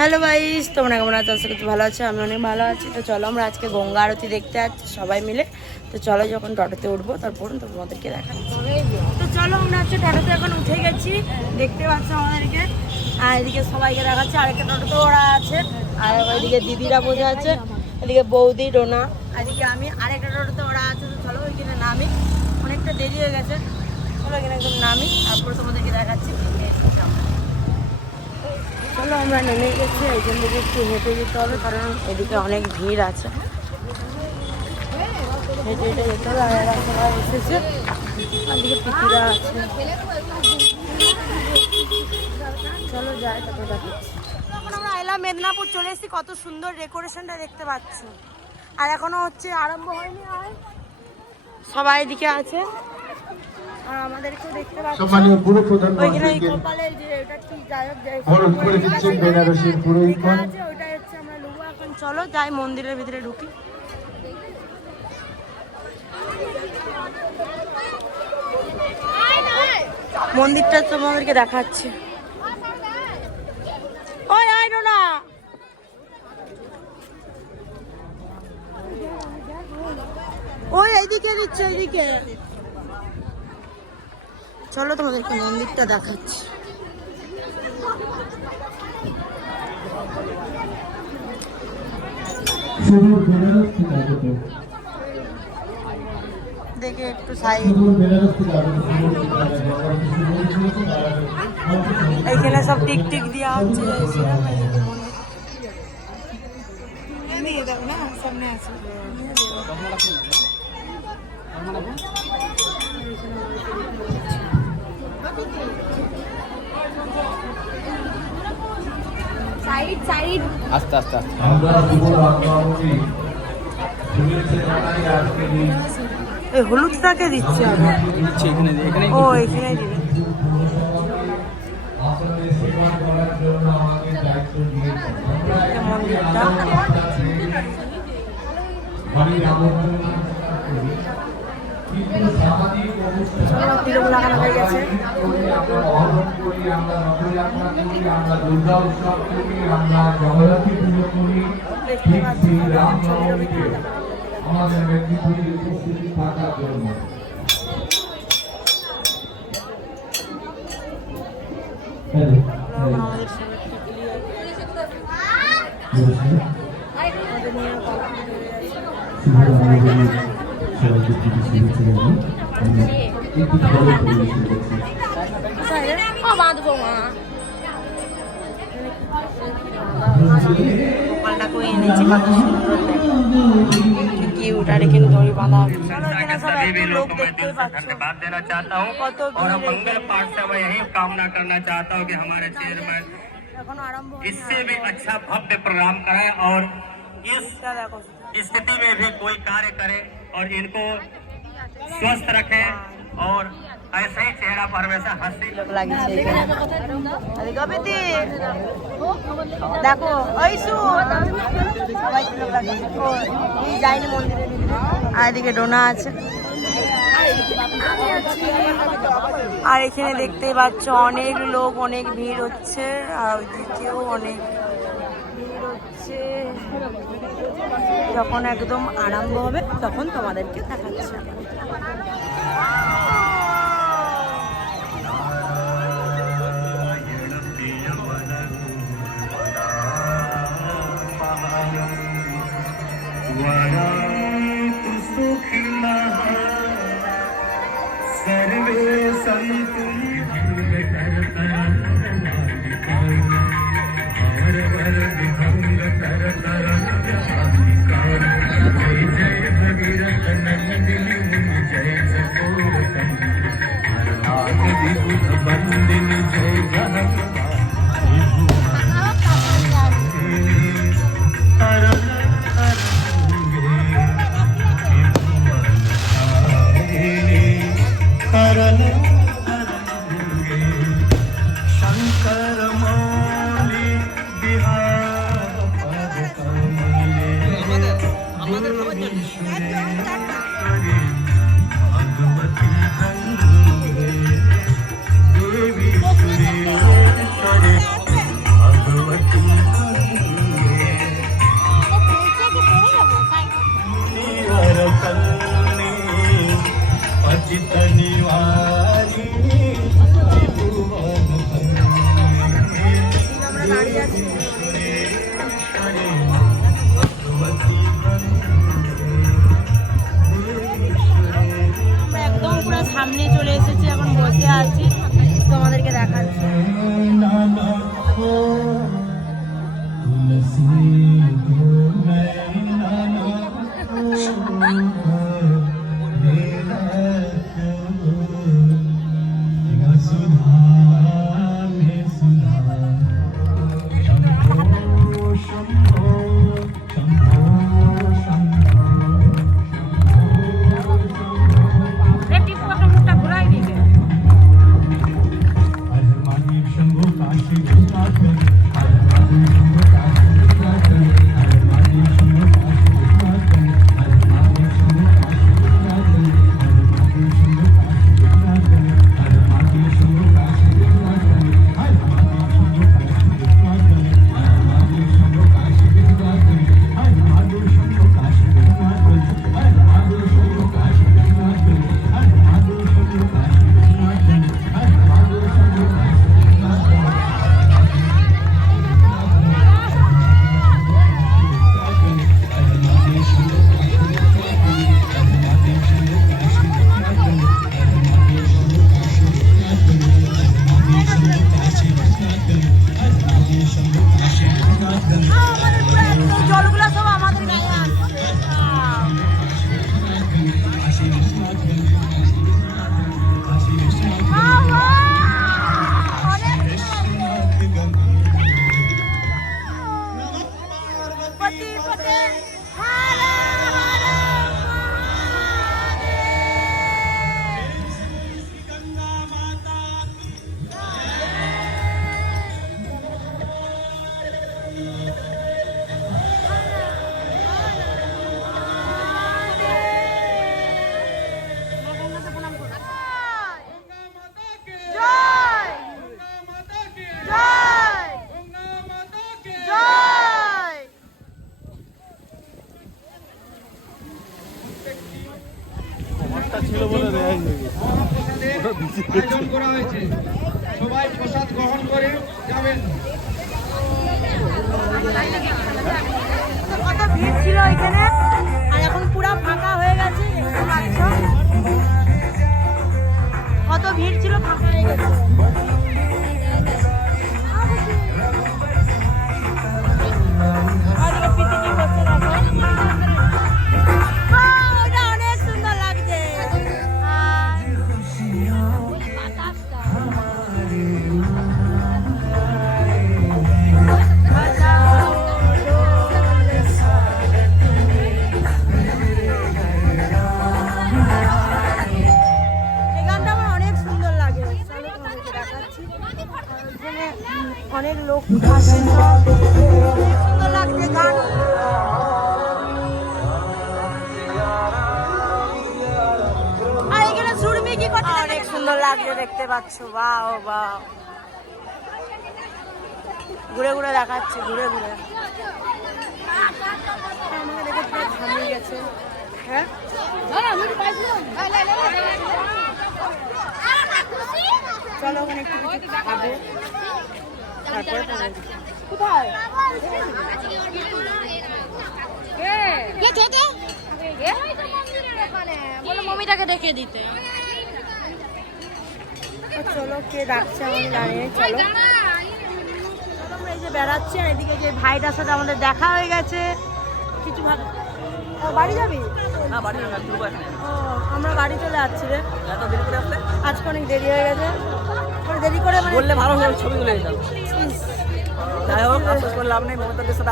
Hello vice তোমরা কেমন আছো? করছি ভালো আছো, আমি অনেক ভালো আছি। তো চলো আমরা আজকে গঙ্গা আরতি দেখতে যাচ্ছি সবাই মিলে। তো চলো যখন টোটোতে উঠবো, তারপর তোমাদেরকে দেখাচ্ছি। তো চলো আমরা হচ্ছে টোটোতে এখন উঠে গেছি, দেখতে পাচ্ছ আমাদেরকে। আর এদিকে সবাইকে দেখাচ্ছে আরেকটা টোটোতে ওরা আছে। আর ওইদিকে দিদিরা বসে আছে, এদিকে বৌদি ডোনা এদিকে আমি আরেকটা টোটোতে ওরা আছে, তো চলো ওইখানে নামি। অনেকটা দেরি হয়ে গেছে, চলো এখানে একদম নামি, তারপর তোমাদেরকে দেখাচ্ছি। চলো আমরা নেমে গেছি এইখান থেকে একটু হেঁটে যেতে হবে কারণ এদিকে অনেক ভিড় আছে। হেঁটে হেঁটে যেতে হবে আর এরা সবাই এসেছে। ওদিকে পিকিরা আছে। চলো যাই তারপর দেখাচ্ছি। এখন আমরা এলাম মেদিনীপুর চলে এসেছি কত সুন্দর ডেকোরেশনটা দেখতে পাচ্ছি। আর এখনও হচ্ছে আরম্ভ হয়নি আর। সবাই এদিকে আছে। আমাদেরকেও দেখতে সম্মানীয় পুরো কপালের যে কি যাই করে দিচ্ছেন বেনারসির হচ্ছে আমরা এখন চলো যাই মন্দিরের ভিতরে ঢুকি। মন্দিরটা তোমাদেরকে দেখাচ্ছে। ওই আয় না ওই এইদিকে দিচ্ছে এইদিকে। চলো তোমাদেরকে মন্দিরটা দেখাচ্ছি। দেখে একটু সাইড। এইখানে সব টিক টিক দেওয়া হচ্ছে সামনে আছে। আস্তে আস্তে আস্তে। এই হলুদটাকে দিচ্ছে দিচ্ছি এখানে এখানে ও এখানে দিবে। মন্দিরটা। তিলক লাগানো হয়ে গেছে। আমাদের মেদিনীপুরে উপস্থিতি থাকার জন্য সবাইকে শুভেচ্ছা জানাই আমরা একটু ভালো পরিবেশন করছি গোপালটা করে এনেছি কত সুন্দর কিউট আর এখানে দড়ি বাঁধা আছে চলো এখানে সব এত লোক দেখতেই পাচ্ছ धन्यवाद देना चाहता हूँ কত और ভিড় मंगल पाठ से मैं यही कामना करना चाहता हूँ कि हमारे चेयरमैन এখনো আরম্ভ হয়নি इससे भी अच्छा भव्य प्रोग्राम कराए और इस এটা দেখো स्थिति में भी कोई कार्य करे और इनको स्वस्थ रखे और ऐसे ही चेहरा पर हमेशा हंसी লোক লাগিয়েছে এখানে আরে গবেতি দেখো ওই শু সবাই কি লোক লাগিয়েছে ও এই যায়নি মন্দিরের ভিতরে আর এদিকে ডোনা আছে আর এখানে দেখতেই পাচ্ছ অনেক লোক অনেক ভিড় হচ্ছে আর ওইদিকেও অনেক যখন একদম আরম্ভ হবে তখন তোমাদেরকে দেখাচ্ছে। బండిని జయ జనత আছি। তোমাদেরকে দেখাচ্ছি। আমাদের আয়োজন করা হয়েছে। সবাই প্রসাদ গ্রহণ করে যাবেন। কত ভিড় ছিল এখানে? আর এখন পুরো ফাঁকা হয়ে গেছে কত ভিড় ছিল ফাঁকা হয়ে গেছে? অনেক সুন্দর লাগছে দেখতে পাচ্ছ বাহ বাহ ঘুরে ঘুরে দেখাচ্ছে ঘুরে ঘুরে গেছে হ্যাঁ চলো মমিটাকে ডেকে দিতে চলো কে ডাকছে চলো এই যে বেড়াচ্ছি এদিকে যে ভাইটার সাথে আমাদের দেখা হয়ে গেছে কিছু ও, বাড়ি যাবি না বাড়ি আমরা বাড়ি চলে যাচ্ছি রে আজকে অনেক দেরি হয়ে গেছে দেরি করে বললে ভালো ছবি তুলে দিতাম যাই হোক আফসোস করলাম নেই মমতার সাথে